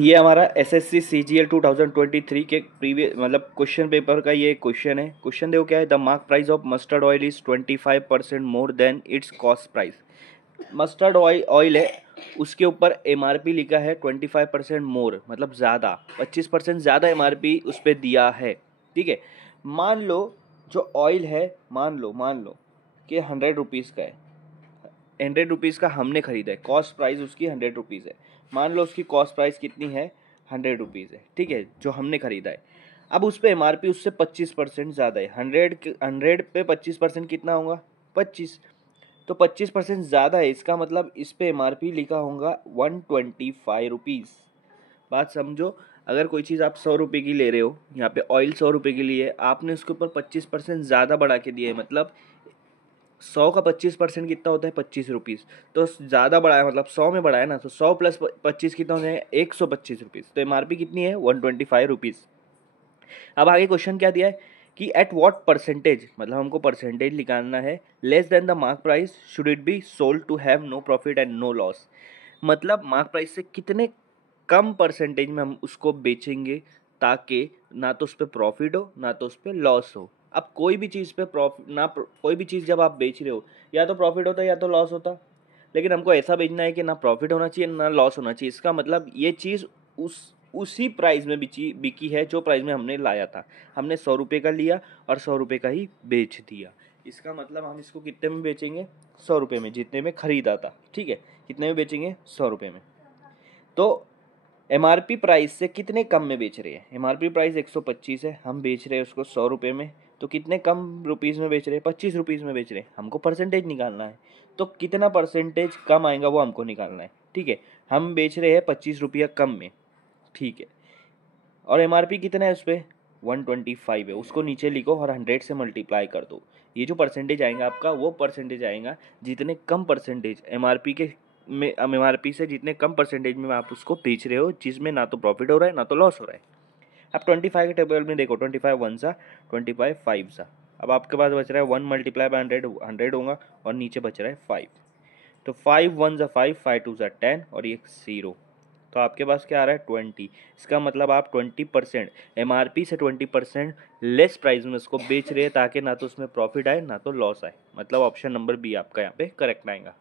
ये हमारा SSC CGL 2023 के प्रीवियस मतलब क्वेश्चन पेपर का ये क्वेश्चन है। क्वेश्चन देखो क्या है, the mark price of mustard oil is 25% more than it's cost price. Mustard oil है, उसके ऊपर एमआरपी लिखा है 25% मोर, मतलब ज़्यादा, 25% ज़्यादा एमआरपी उस पर दिया है। ठीक है, मान लो जो ऑयल है, मान लो कि 100 रुपीज़ का है, 100 रुपीज़ का हमने खरीदा है, कॉस्ट प्राइस उसकी 100 रुपीज़ है। मान लो उसकी कॉस्ट प्राइस कितनी है, 100 रुपीज़ है। ठीक है, जो हमने खरीदा है। अब उस पर एमआरपी उससे 25% ज़्यादा है। 100 पे 25% कितना होगा, 25। तो 25% ज़्यादा है, इसका मतलब इस पे एमआरपी लिखा होगा 125 रुपीज़। बात समझो, अगर कोई चीज़ आप 100 रुपये की ले रहे हो, यहाँ पे ऑयल 100 रुपये की लिए, आपने उसके ऊपर 25% ज़्यादा बढ़ा के दिया है, मतलब 100 का 25% कितना होता है, 25 रुपीज़। तो ज़्यादा बढ़ा है, मतलब 100 में बढ़ा है ना, तो 100 प्लस 25 कितना हो जाएगा, 125 रुपीज़। तो एमआरपी कितनी है, 125 रुपीज़। अब आगे क्वेश्चन क्या दिया है कि एट व्हाट परसेंटेज, मतलब हमको परसेंटेज निकालना है, less than the mark price should it be sold to have no profit and no loss. मतलब मार्क प्राइस से कितने कम परसेंटेज में हम उसको बेचेंगे ताकि ना तो उस पर प्रॉफिट हो ना तो उस पर लॉस हो। अब कोई भी चीज़ पे कोई भी चीज़ जब आप बेच रहे हो, या तो प्रॉफिट होता या तो लॉस होता, लेकिन हमको ऐसा बेचना है कि ना प्रॉफिट होना चाहिए ना लॉस होना चाहिए। इसका मतलब ये चीज़ उसी प्राइस में बिकी है जो प्राइस में हमने लाया था। हमने 100 रुपये का लिया और 100 रुपये का ही बेच दिया। इसका मतलब हम इसको कितने में बेचेंगे, 100 रुपये में, जितने में खरीदा था। ठीक है, कितने में बेचेंगे, 100 रुपये में। तो एमआरपी प्राइस से कितने कम में बेच रहे हैं, एमआरपी प्राइस 125 है, हम बेच रहे हैं उसको 100 रुपये में, तो कितने कम रुपीज़ में बेच रहे हैं, 25 रुपीज़ में बेच रहे हैं। हमको परसेंटेज निकालना है, तो कितना परसेंटेज कम आएगा वो हमको निकालना है। ठीक है, हम बेच रहे हैं 25 रुपया कम में। ठीक है, और एमआरपी कितना है उस पर, 125 है, उसको नीचे लिखो और 100 से मल्टीप्लाई कर दो। ये जो परसेंटेज आएगा आपका, वो परसेंटेज आएगा जितने कम परसेंटेज एमआरपी के में, एमआरपी से जितने कम परसेंटेज में आप उसको बेच रहे हो, जिसमें ना तो प्रॉफिट हो रहा है ना तो लॉस हो रहा है। अब 25 के टेबल में देखो, 25 1 सा, 25 5 सा। अब आपके पास बच रहा है 1 मल्टीप्लाई बाय 100 होगा, और नीचे बच रहा है 5। तो 5 1 सा 5, 5 2 सा 10, और ये 0। तो आपके पास क्या आ रहा है, 20। इसका मतलब आप 20% एमआरपी से 20% लेस प्राइस में उसको बेच रहे हैं ताकि ना तो उसमें प्रॉफिट आए ना तो लॉस आए। मतलब ऑप्शन नंबर बी आपका यहाँ पे करेक्ट आएगा।